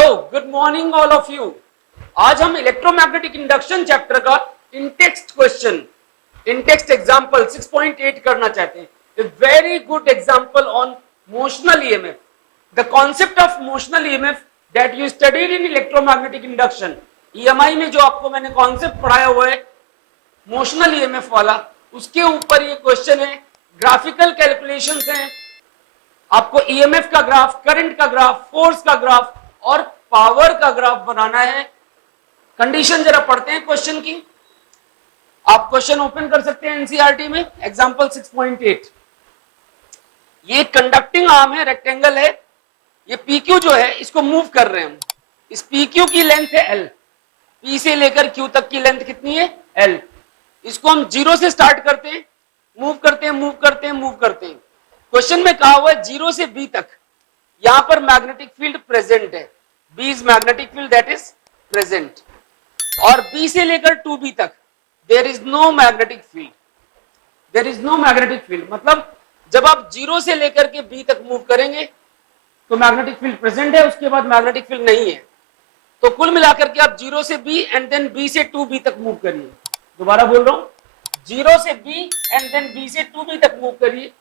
Hello, good morning all of you. आज हम electromagnetic induction chapter का इनटेक्स्ट क्वेश्चन, इनटेक्स्ट एग्जांपल 6.8 करना चाहते हैं। A very good example on motional EMF, the concept of motional EMF that you studied in electromagnetic induction. EMI में जो आपको मैंने कॉन्सेप्ट पढ़ाया हुआ है मोशनल ईएमएफ वाला, उसके ऊपर ये क्वेश्चन है। ग्राफिकल कैलकुलेशंस हैं, आपको ईएमएफ का ग्राफ, करंट का ग्राफ, फोर्स का ग्राफ और पावर का ग्राफ बनाना है। कंडीशन जरा पढ़ते हैं क्वेश्चन की। आप क्वेश्चन ओपन कर सकते हैं एनसीईआरटी में, एग्जांपल 6.8। ये कंडक्टिंग आर्म है, रेक्टेंगल है। ये पीक्यू जो है इसको मूव कर रहे हैं हम। इस पीक्यू की लेंथ है एल, पी से लेकर क्यू तक की लेंथ कितनी है? एल। इसको हम जीरो से स्टार्ट करते हैं, मूव करते हैं, मूव करते हैं, मूव करते हैं। क्वेश्चन में कहा हुआ है जीरो से बी तक यहां पर मैग्नेटिक फील्ड प्रेजेंट है। B is magnetic field that is present. और बी से लेकर टू बी तक there is no magnetic field, there is no magnetic field. मतलब जब आप जीरो से लेकर के बी तक मूव करेंगे तो मैग्नेटिक फील्ड प्रेजेंट है, उसके बाद मैग्नेटिक फील्ड नहीं है। तो कुल मिलाकर के आप जीरो से बी एंड देन बी से टू बी तक मूव करिए। दोबारा बोल रहा हूं, जीरो से बी एंड देन बी से टू बी तक मूव करिए।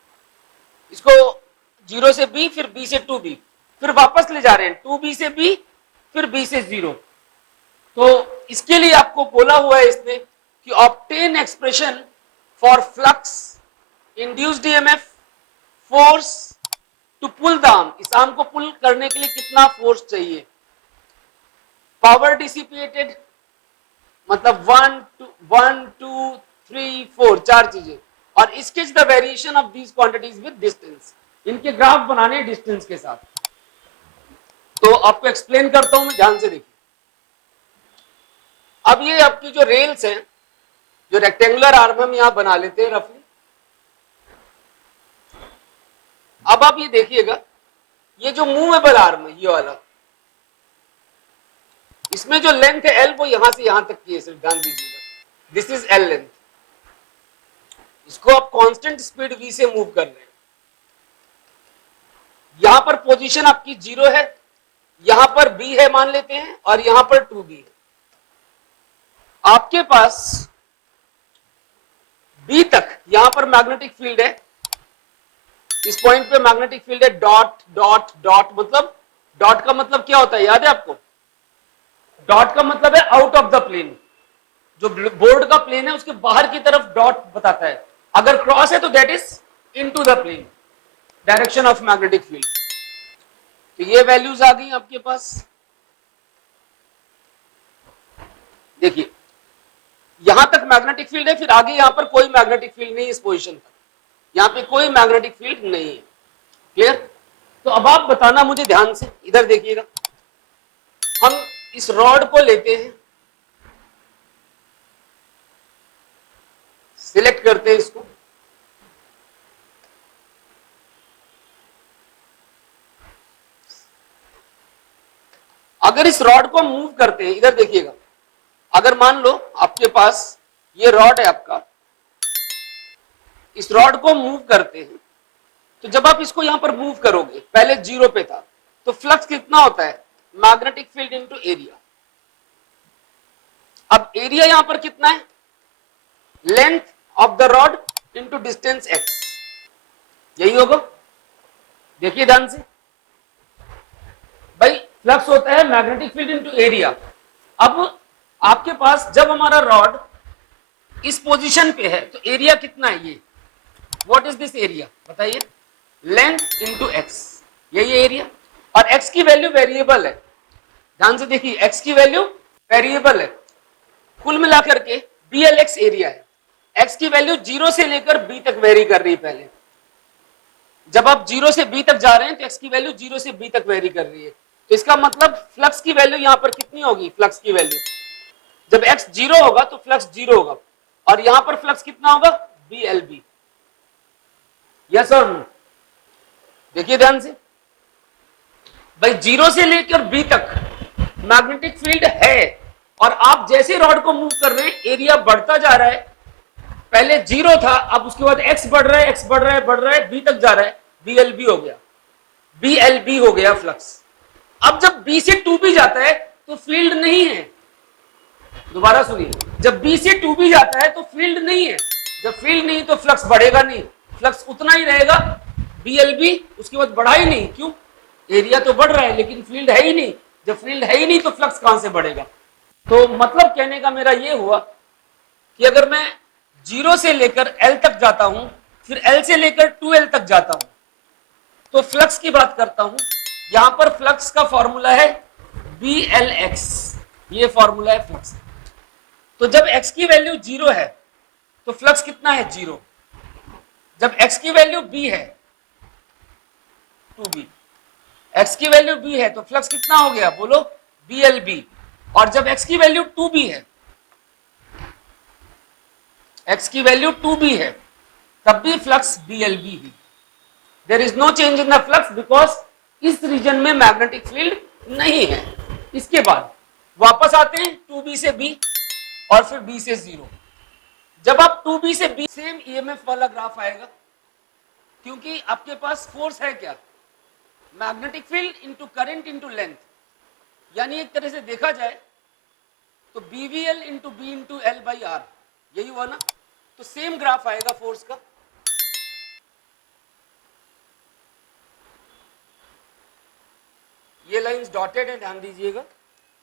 इसको जीरो से बी, फिर बी से टू बी, फिर वापस ले जा रहे हैं टू बी से बी, फिर बी से जीरो। तो इसके लिए आपको बोला हुआ है इसने कि obtain expression for flux, induced EMF, force to pull the arm. इस आर्म को पुल करने के लिए कितना फोर्स चाहिए, पावर डिसिपेटेड, मतलब 1 2 3 4 चार चीजें, और sketch the variation of these quantities with distance. इनके ग्राफ बनाने डिस्टेंस के साथ। तो आपको एक्सप्लेन करता हूं मैं, ध्यान से देखिए। अब ये आपकी जो रेल्स हैं, जो रेक्टेंगुलर आर्म हम यहां बना लेते हैं रफली। अब आप ये देखिएगा, ये जो मूवेबल आर्म है ये वाला, इसमें जो लेंथ है एल वो यहां से यहां तक की है, सिर्फ ध्यान दीजिएगा। This is L length. इसको आप कांस्टेंट स्पीड v से मूव कर रहे हैं। यहां पर पोजीशन आपकी जीरो है, यहां पर b है मान लेते हैं, और यहां पर 2b है। आपके पास b तक यहां पर मैग्नेटिक फील्ड है, इस पॉइंट पे मैग्नेटिक फील्ड है डॉट डॉट डॉट। मतलब डॉट का मतलब क्या होता है, याद है आपको? डॉट का मतलब है आउट ऑफ द प्लेन। जो बोर्ड का प्लेन है उसके बाहर की तरफ डॉट बताता है। अगर क्रॉस है तो that is into the plane, direction of magnetic field. तो ये वैल्यूज आ गई आपके पास। देखिए यहां तक मैग्नेटिक फील्ड है, फिर आगे यहां पर कोई मैग्नेटिक फील्ड नहीं, इस पोजीशन तक यहां पे कोई मैग्नेटिक फील्ड नहीं है। क्लियर? तो अब आप बताना मुझे ध्यान से, इधर देखिएगा। हम इस रॉड को लेते हैं, सिलेक्ट करते हैं इसको, अगर इस रॉड को मूव करते हैं, इधर देखिएगा। अगर मान लो आपके पास ये रॉड है आपका, इस रॉड को मूव करते हैं, तो जब आप इसको यहां पर मूव करोगे, पहले जीरो पे था, तो फ्लक्स कितना होता है? Magnetic field into area. अब एरिया यहां पर कितना है? Length of the rod into distance x, यही होगा। देखिए ध्यान से भाई, फ्लक्स होता है मैग्नेटिक फील्ड इनटू एरिया। अब आपके पास जब हमारा रॉड इस पोजीशन पे है तो एरिया कितना है? ये व्हाट इज दिस एरिया बताइए? लेंथ इनटू x, यही एरिया। और x की वैल्यू वेरिएबल है, ध्यान से देखिए, x की वैल्यू वेरिएबल है। कुल मिलाकर के BLX एरिया है। x की वैल्यू जीरो से लेकर b तक वेरी कर रही है। पहले जब आप जीरो से b तक जा रहे हैं तो x की वैल्यू जीरो से b तक वेरी कर रही है। तो इसका मतलब फ्लक्स की वैल्यू यहां पर कितनी होगी? फ्लक्स की वैल्यू जब x जीरो होगा तो फ्लक्स जीरो होगा, और यहां पर फ्लक्स कितना होगा? BLB। यस और नो? देखिए ध्यान से भाई, जीरो से लेकर b तक मैग्नेटिक फील्ड है, और आप जैसे रॉड को मूव कर रहे हैं एरिया बढ़ता जा रहा है। पहले जीरो था, अब उसके बाद x बढ़ रहा है, x बढ़ रहा है, बढ़ रहा है, b तक जा रहा है, BLB हो गया, BLB हो गया फ्लक्स। अब जब B से 2B जाता है तो फील्ड नहीं है, दोबारा सुनिए, जब B से 2B जाता है तो फील्ड नहीं है, जब फील्ड नहीं तो फ्लक्स बढ़ेगा नहीं, फ्लक्स उतना ही रहेगा BLB, उसके बाद बढ़ा ही नहीं, क्यों, एरिया तो बढ़ रहा है लेकिन फील्ड है ही नहीं, जब फील्ड है ही नहीं तो फ्लक्स कहां से बढ़ेगा। तो मतलब कहने का मेरा ये हुआ कि अगर मैं 0 से लेकर L तक जाता हूं, फिर L से लेकर 2L तक जाता हूं, तो फ्लक्स की बात करता हूं, यहां पर फ्लक्स का फॉर्मूला है BLX, ये फॉर्मूला है फ्लक्स। तो जब x की वैल्यू 0 है तो फ्लक्स कितना है 0, जब x की वैल्यू b है 2b, x की वैल्यू b है तो फ्लक्स कितना हो गया बोलो BLB, और जब x की वैल्यू 2b है, x की वैल्यू 2b है तब भी फ्लक्स BLB है, there is no change in the flux because इस रीजन में मैग्नेटिक फील्ड नहीं है। इसके बाद वापस आते हैं 2b से b और फिर b से 0, जब आप 2b से b सेम EMF वाला ग्राफ आएगा, क्योंकि आपके पास फोर्स है क्या, magnetic field into current into length, यानी एक तरह से देखा जाए तो BVL into B into L by R, यही हुआ ना, तो सेम ग्राफ आएगा फोर्स का। ये लाइंस डॉटेड है, ध्यान दीजिएगा,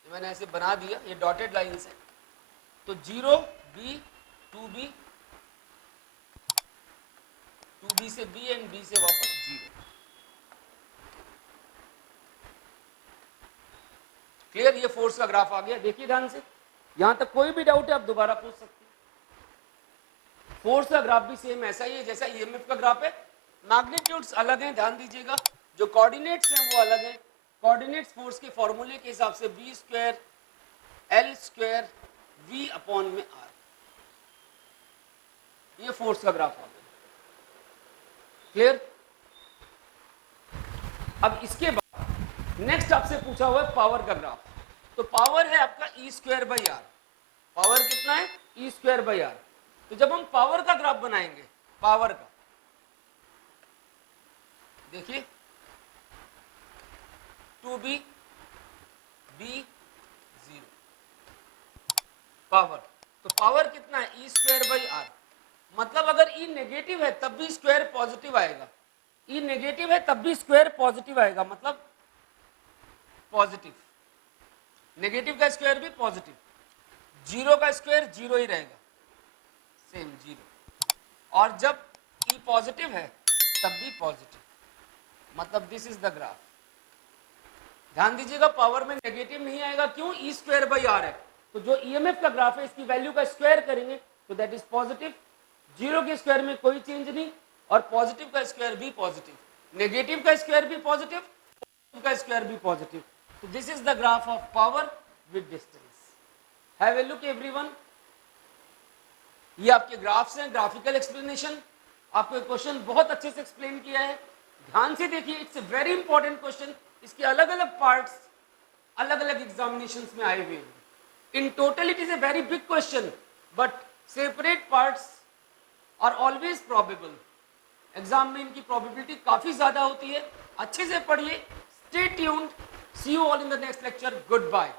मैंने ऐसे बना दिया, ये डॉटेड लाइंस है, तो 0B 2B 2B से B एंड B से वापस 0, क्लियर, ये फोर्स का ग्राफ आ गया। देखिए ध्यान से, यहां तक कोई भी डाउट है आप दोबारा पूछ सकते हैं। फोर्स का ग्राफ भी सेम ऐसा ही है जैसा EMF का ग्राफ है, मैग्नीट्यूड्स अलग हैं, ध्यान दीजिएगा, जो कोऑर्डिनेट्स हैं वो अलग हैं। कोऑर्डिनेट्स फोर्स के फॉर्मूले के हिसाब से B square L square V upon में R, ये फोर्स का ग्राफ आ गया, क्लियर। अब इसके बाद नेक्स्ट आपसे पूछा हुआ है पावर का ग्राफ, तो पावर है आपका E square by R, power कितना है E स्क्वायर बाई आर। तो जब हम पावर का ग्राफ बनाएंगे, पावर का देखिए 2B B 0 पावर, तो पावर कितना है E स्क्वायर बाई आर, मतलब अगर E नेगेटिव है तब भी स्क्वायर पॉजिटिव आएगा, E नेगेटिव है तब भी स्क्वायर पॉजिटिव आएगा, मतलब पॉजिटिव, नेगेटिव का स्क्वायर भी पॉजिटिव, 0 का स्क्वायर 0 ही रहेगा, सेम 0, और जब E पॉजिटिव है तब भी पॉजिटिव, मतलब दिस इज द ग्राफ। ध्यान दीजिएगा पावर में नेगेटिव नहीं आएगा, क्यों, E स्क्वायर बाई आर है, तो जो EMF का ग्राफ है इसकी वैल्यू का स्क्वायर करेंगे तो दैट इज पॉजिटिव, 0 के स्क्वायर में कोई चेंज नहीं, और पॉजिटिव का स्क्वायर भी पॉजिटिव, नेगेटिव का स्क्वायर भी पॉजिटिव, पॉजिटिव का स्क्वायर भी पॉजिटिव, तो this is the graph of power with distance. Have a look everyone, ये आपके ग्राफ्स हैं, ग्राफिकल एक्सप्लेनेशन, आपको क्वेश्चन बहुत अच्छे से एक्सप्लेन किया है, ध्यान से देखिए, it's a very important question, इसके अलग अलग पार्ट्स अलग अलग एग्जामिनेशंस में आए हुए हैं, in total it is a very big question but separate parts are always probable, exam में इनकी प्रोबेबिलिटी काफी ज्यादा होती है, अच्छे से पढ़िए, stay tuned, see you all in the next lecture, good bye.